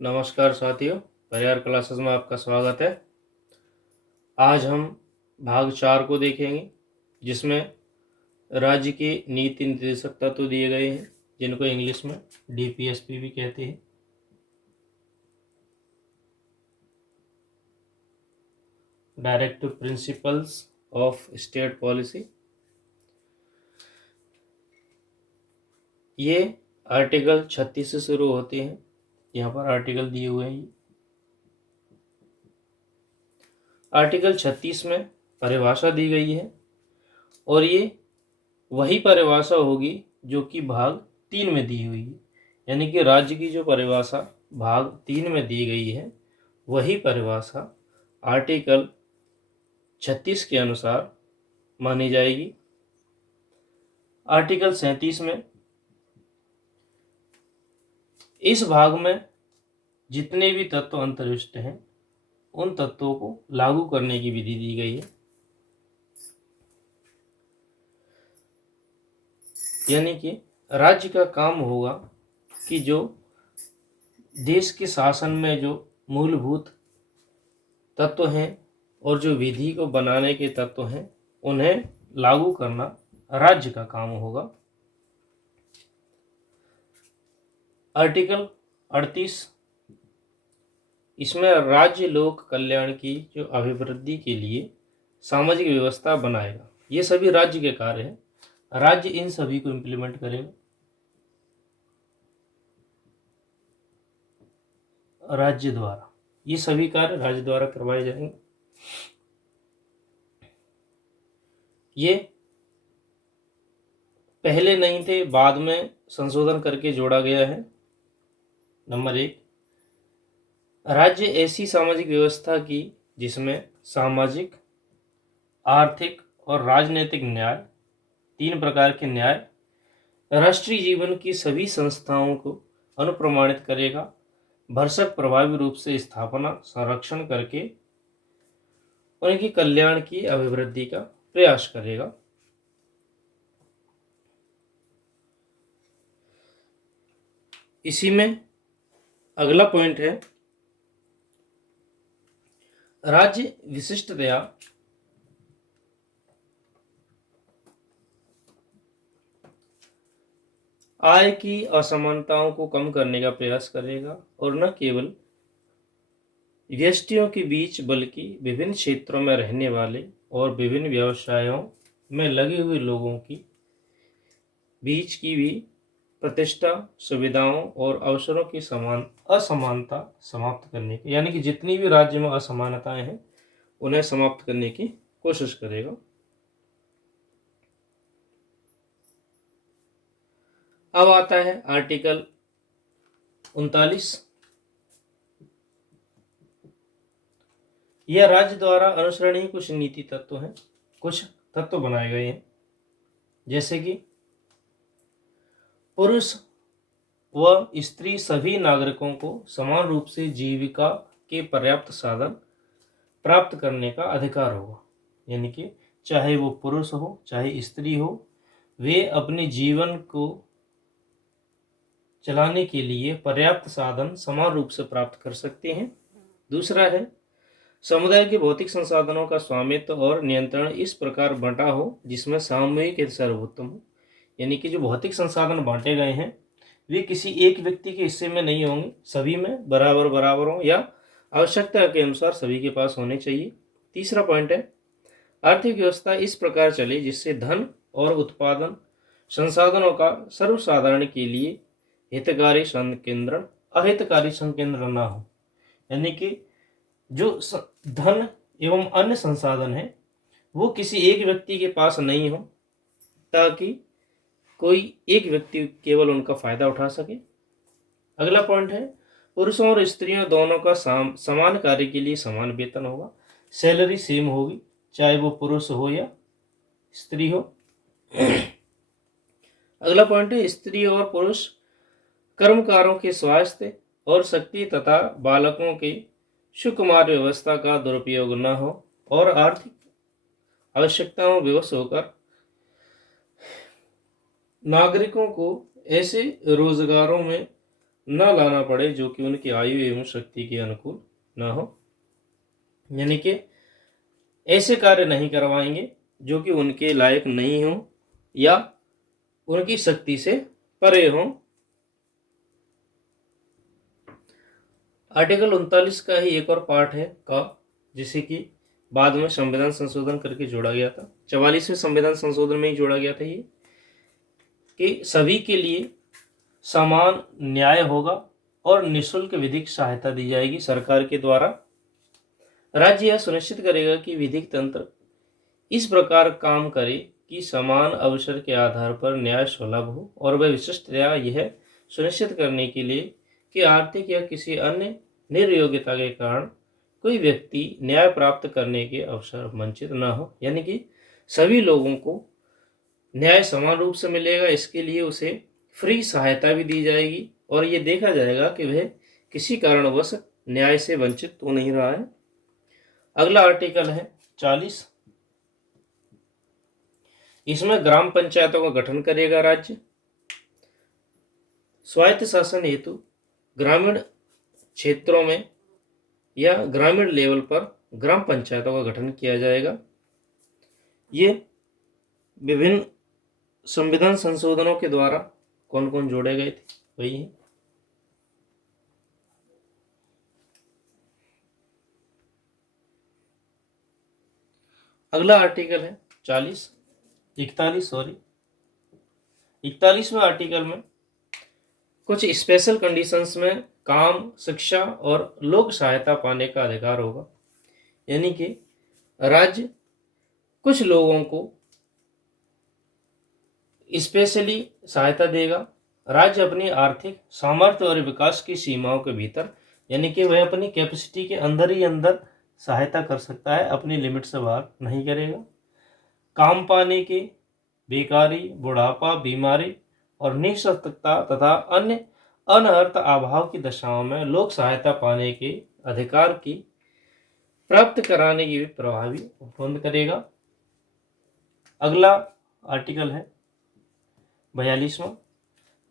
नमस्कार साथियों, परिवार क्लासेस में आपका स्वागत है। आज हम भाग 4 को देखेंगे, जिसमें राज्य के नीति निर्देशक तत्व दिए गए हैं, जिनको इंग्लिश में डीपीएसपी भी कहते हैं। Directive principles of state policy. ये आर्टिकल 36 से शुरू होते हैं। यहाँ पर आर्टिकल दिए हुए हैं। आर्टिकल 36 में परिभाषा दी गई है और ये वही परिभाषा होगी जो कि भाग 3 में दी हुई है। यानी कि राज्य की जो परिभाषा भाग 3 में दी गई है, वही परिभाषा आर्टिकल 36 के अनुसार मानी जाएगी। आर्टिकल 37 में इस भाग में जितने भी तत्व अंतर्विष्ट हैं, उन तत्वों को लागू करने की विधि दी गई है। यानी कि राज्य का काम होगा कि जो देश के शासन में जो मूलभूत तत्व हैं और जो विधि को बनाने के तत्व हैं, उन्हें लागू करना राज्य का काम होगा। आर्टिकल 38, इसमें राज्य लोक कल्याण की जो अभिवृद्धि के लिए सामाजिक व्यवस्था बनाएगा। ये सभी राज्य के कार्य हैं, राज्य इन सभी को इम्प्लीमेंट करेगा। राज्य द्वारा ये सभी कार्य राज्य द्वारा करवाए जाएंगे। ये पहले नहीं थे, बाद में संशोधन करके जोड़ा गया है। नंबर 1, राज्य ऐसी सामाजिक व्यवस्था की जिसमें सामाजिक, आर्थिक और राजनीतिक न्याय, 3 प्रकार के न्याय, राष्ट्रीय जीवन की सभी संस्थाओं को अनुप्रमाणित करेगा, भरसक प्रभावी रूप से स्थापना संरक्षण करके उनकी कल्याण की अभिवृद्धि का प्रयास करेगा। इसी में अगला पॉइंट है, राज्य विशिष्टतया आय की असमानताओं को कम करने का प्रयास करेगा और न केवल व्यष्टियों के बीच बल्कि विभिन्न क्षेत्रों में रहने वाले और विभिन्न व्यवसायों में लगे हुए लोगों की बीच की भी प्रतिष्ठा, सुविधाओं और अवसरों की असमानता समाप्त करने की, यानी कि जितनी भी राज्य में असमानताएं हैं, उन्हें समाप्त करने की कोशिश करेगा। अब आता है आर्टिकल 39। यह राज्य द्वारा अनुसरणीय कुछ नीति तत्व हैं, कुछ तत्व बनाए गए हैं, जैसे कि पुरुष व स्त्री सभी नागरिकों को समान रूप से जीविका के पर्याप्त साधन प्राप्त करने का अधिकार होगा। यानी कि चाहे वो पुरुष हो चाहे स्त्री हो, वे अपने जीवन को चलाने के लिए पर्याप्त साधन समान रूप से प्राप्त कर सकते हैं। दूसरा है, समुदाय के भौतिक संसाधनों का स्वामित्व और नियंत्रण इस प्रकार बंटा हो जिसमें सामूहिक हित सर्वोत्तम हो। यानी कि जो भौतिक संसाधन बांटे गए हैं, वे किसी एक व्यक्ति के हिस्से में नहीं होंगे, सभी में बराबर बराबर हो या आवश्यकता के अनुसार सभी के पास होने चाहिए। तीसरा पॉइंट है, आर्थिक व्यवस्था इस प्रकार चले जिससे धन और उत्पादन संसाधनों का सर्वसाधारण के लिए हितकारी संकेंद्रण अहितकारी संकेंद्रण ना हो। यानी कि जो धन एवं अन्य संसाधन है, वो किसी एक व्यक्ति के पास नहीं हो, ताकि कोई एक व्यक्ति केवल उनका फायदा उठा सके। अगला पॉइंट है, पुरुषों और स्त्रियों दोनों का समान कार्य के लिए समान वेतन होगा, सैलरी सेम होगी, चाहे वो पुरुष हो या स्त्री हो। अगला पॉइंट है, स्त्री और पुरुष कर्मकारों के स्वास्थ्य और शक्ति तथा बालकों के सुकुमार व्यवस्था का दुरुपयोग न हो और आर्थिक आवश्यकताओं विवश होकर नागरिकों को ऐसे रोजगारों में न लाना पड़े जो कि उनकी आयु एवं शक्ति के अनुकूल न हो, यानी कि ऐसे कार्य नहीं करवाएंगे जो कि उनके लायक नहीं हो या उनकी शक्ति से परे हो। आर्टिकल 39 का ही एक और पार्ट है का, जिसे कि बाद में संविधान संशोधन करके जोड़ा गया था, 44वें संविधान संशोधन में ही जोड़ा गया था ये, कि सभी के लिए समान न्याय होगा और निःशुल्क विधिक सहायता दी जाएगी सरकार के द्वारा। राज्य यह सुनिश्चित करेगा कि विधिक तंत्र इस प्रकार काम करे कि समान अवसर के आधार पर न्याय सुलभ हो, और वह विशिष्टतया यह सुनिश्चित करने के लिए कि आर्थिक या किसी अन्य निर्योग्यता के कारण कोई व्यक्ति न्याय प्राप्त करने के अवसर वंचित न हो, यानी कि सभी लोगों को न्याय समान रूप से मिलेगा। इसके लिए उसे फ्री सहायता भी दी जाएगी और ये देखा जाएगा कि वह किसी कारणवश न्याय से वंचित तो नहीं रहा है। अगला आर्टिकल है 40। इसमें ग्राम पंचायतों का गठन करेगा राज्य। स्वायत्त शासन हेतु ग्रामीण क्षेत्रों में या ग्रामीण लेवल पर ग्राम पंचायतों का गठन किया जाएगा। ये विभिन्न संविधान संशोधनों के द्वारा कौन कौन जोड़े गए थे वही है। अगला आर्टिकल है 41वें आर्टिकल में कुछ स्पेशल कंडीशंस में काम, शिक्षा और लोक सहायता पाने का अधिकार होगा, यानी कि राज्य कुछ लोगों को स्पेशली सहायता देगा। राज्य अपनी आर्थिक सामर्थ्य और विकास की सीमाओं के भीतर, यानी कि वह अपनी कैपेसिटी के अंदर ही अंदर सहायता कर सकता है, अपनी लिमिट से बाहर नहीं करेगा। काम पाने के, बेकारी, बुढ़ापा, बीमारी और निःशक्तता तथा अन्य अनर्थ अभाव की दशाओं में लोक सहायता पाने के अधिकार की प्राप्त कराने की भी प्रभावी उपबंध करेगा। अगला आर्टिकल है 42वां,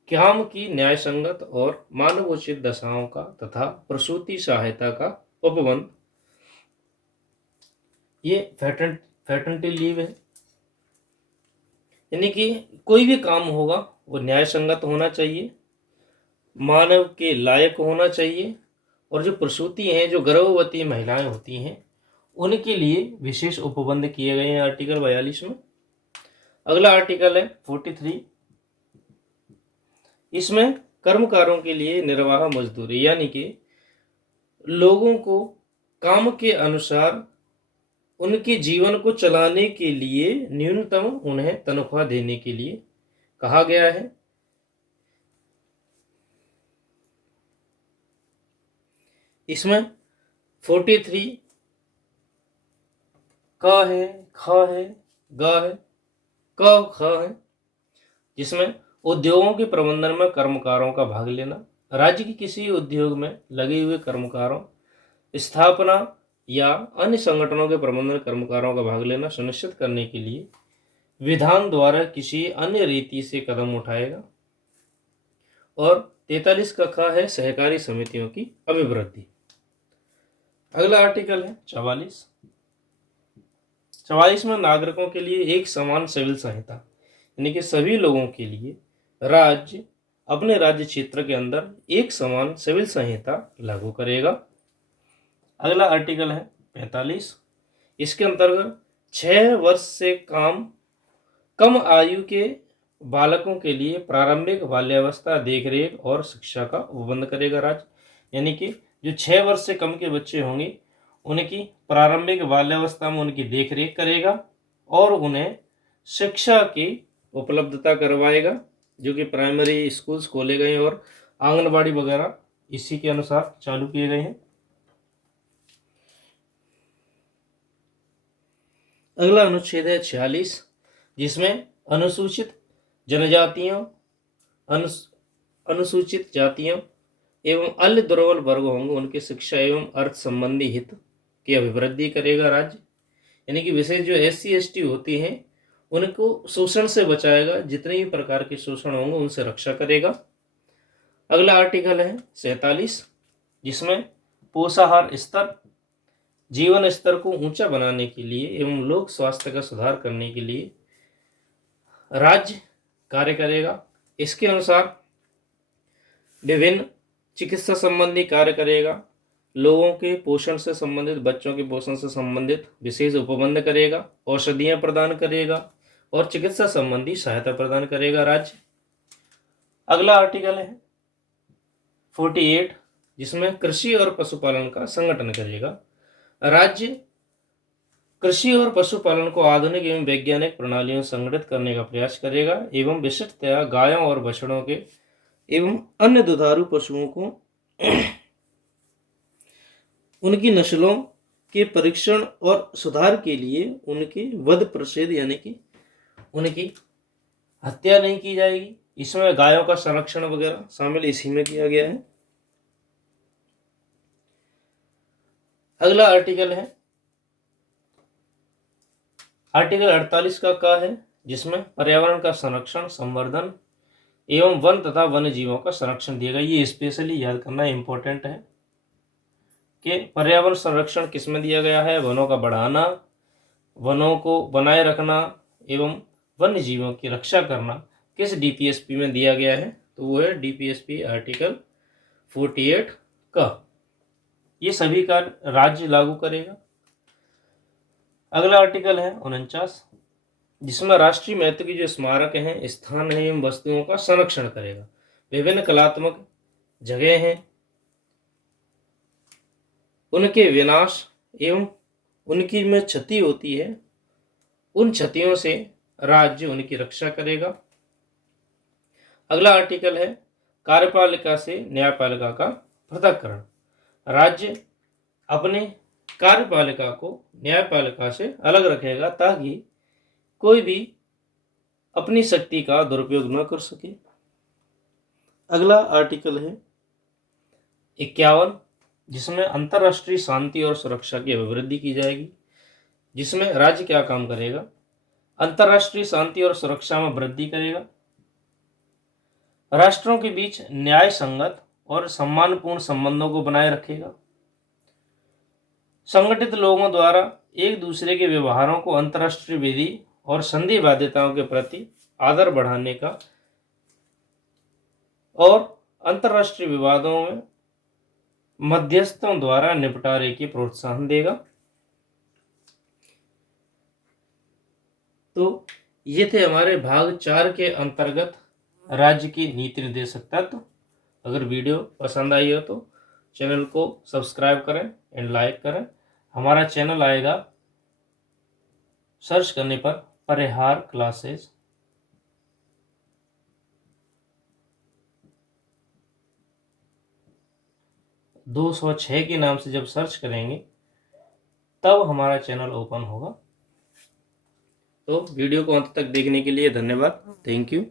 काम की न्याय संगत और मानवोचित दशाओं का तथा प्रसूति सहायता का उपबंध। ये फैटर्निटी लीव है, यानी कि कोई भी काम होगा वो न्याय संगत होना चाहिए, मानव के लायक होना चाहिए, और जो प्रसूति हैं, जो गर्भवती महिलाएं होती हैं, उनके लिए विशेष उपबंध किए गए हैं आर्टिकल 42 में। अगला आर्टिकल है 43। इसमें कर्मकारों के लिए निर्वाह मजदूरी, यानी कि लोगों को काम के अनुसार उनके जीवन को चलाने के लिए न्यूनतम उन्हें तनख्वाह देने के लिए कहा गया है। इसमें 43 का है, खा है, गा है, क ख है, जिसमें उद्योगों के प्रबंधन में कर्मकारों का भाग लेना, राज्य के किसी उद्योग में लगे हुए कर्मकारों, स्थापना या अन्य संगठनों के प्रबंधन कर्मकारों का भाग लेना सुनिश्चित करने के लिए विधान द्वारा किसी अन्य रीति से कदम उठाएगा। और 43 का ख है सहकारी समितियों की अभिवृद्धि। अगला आर्टिकल है 44। 44 में नागरिकों के लिए एक समान सिविल संहिता, यानी कि सभी लोगों के लिए राज्य अपने राज्य क्षेत्र के अंदर एक समान सिविल संहिता लागू करेगा। अगला आर्टिकल है 45। इसके अंतर्गत 6 वर्ष से कम आयु के बालकों के लिए प्रारंभिक बाल्यावस्था देखरेख और शिक्षा का उपबंध करेगा राज्य, यानी कि जो 6 वर्ष से कम के बच्चे होंगे उनकी प्रारंभिक बाल्यावस्था में उनकी देखरेख करेगा और उन्हें शिक्षा की उपलब्धता करवाएगा, जो कि प्राइमरी स्कूल्स खोले गए और आंगनबाड़ी वगैरह इसी के अनुसार चालू किए गए हैं। अगला अनुच्छेद है 46, जिसमें अनुसूचित जनजातियों, अनुसूचित जातियों एवं अन्य दुर्बल वर्ग होंगे उनके शिक्षा एवं अर्थ संबंधी हित की अभिवृद्धि करेगा राज्य, यानी कि विशेष जो SC ST होती हैं उनको शोषण से बचाएगा, जितने भी प्रकार के शोषण होंगे उनसे रक्षा करेगा। अगला आर्टिकल है 47, जिसमें पोषाहार स्तर, जीवन स्तर को ऊंचा बनाने के लिए एवं लोक स्वास्थ्य का सुधार करने के लिए राज्य कार्य करेगा। इसके अनुसार विभिन्न चिकित्सा संबंधी कार्य करेगा, लोगों के पोषण से संबंधित, बच्चों के पोषण से संबंधित विशेष उपबंध करेगा, औषधियां प्रदान करेगा और चिकित्सा संबंधी सहायता प्रदान करेगा राज्य। अगला आर्टिकल है 48, जिसमें कृषि और पशुपालन का संगठन करेगा। राज्य कृषि और पशुपालन को आधुनिक एवं वैज्ञानिक प्रणालियों में संगठित करने का प्रयास करेगा एवं विशिष्टतया गायों और बछड़ों के एवं अन्य दुधारू पशुओं को उनकी नस्लों के परीक्षण और सुधार के लिए उनके वध प्रच्छेद यानी कि उनकी हत्या नहीं की जाएगी। इसमें गायों का संरक्षण वगैरह शामिल इसी में किया गया है। अगला आर्टिकल है आर्टिकल 48 का है, जिसमें पर्यावरण का संरक्षण, संवर्धन एवं वन तथा वन्य जीवों का संरक्षण दिया गया। ये स्पेशली याद करना इंपॉर्टेंट है कि पर्यावरण संरक्षण किसमें दिया गया है। वनों का बढ़ाना, वनों को बनाए रखना एवं वन्य जीवों की रक्षा करना किस डीपीएसपी में दिया गया है, तो वो है डीपीएसपी आर्टिकल 48 का। ये सभी का राज्य लागू करेगा। अगला आर्टिकल है 49, जिसमें राष्ट्रीय महत्व की जो स्मारक हैं, स्थान है एवं वस्तुओं का संरक्षण करेगा। विभिन्न कलात्मक जगह हैं, उनके विनाश एवं उनकी में क्षति होती है, उन क्षतियों से राज्य उनकी रक्षा करेगा। अगला आर्टिकल है कार्यपालिका से न्यायपालिका का पृथक्करण। राज्य अपने कार्यपालिका को न्यायपालिका से अलग रखेगा ताकि कोई भी अपनी शक्ति का दुरुपयोग न कर सके। अगला आर्टिकल है 51, जिसमें अंतर्राष्ट्रीय शांति और सुरक्षा की अभिवृद्धि की जाएगी। जिसमें राज्य क्या काम करेगा, अंतर्राष्ट्रीय शांति और सुरक्षा में वृद्धि करेगा, राष्ट्रों के बीच न्याय संगत और सम्मानपूर्ण संबंधों को बनाए रखेगा, संगठित लोगों द्वारा एक दूसरे के व्यवहारों को अंतर्राष्ट्रीय विधि और संधि बाध्यताओं के प्रति आदर बढ़ाने का और अंतर्राष्ट्रीय विवादों में मध्यस्थों द्वारा निपटारे की प्रोत्साहन देगा। तो ये थे हमारे भाग 4 के अंतर्गत राज्य की नीति निर्देशक तत्व। अगर वीडियो पसंद आई हो तो चैनल को सब्सक्राइब करें एंड लाइक करें। हमारा चैनल आएगा सर्च करने पर परिहार क्लासेस। (206) के नाम से जब सर्च करेंगे तब हमारा चैनल ओपन होगा। तो वीडियो को अंत तक देखने के लिए धन्यवाद। Thank you.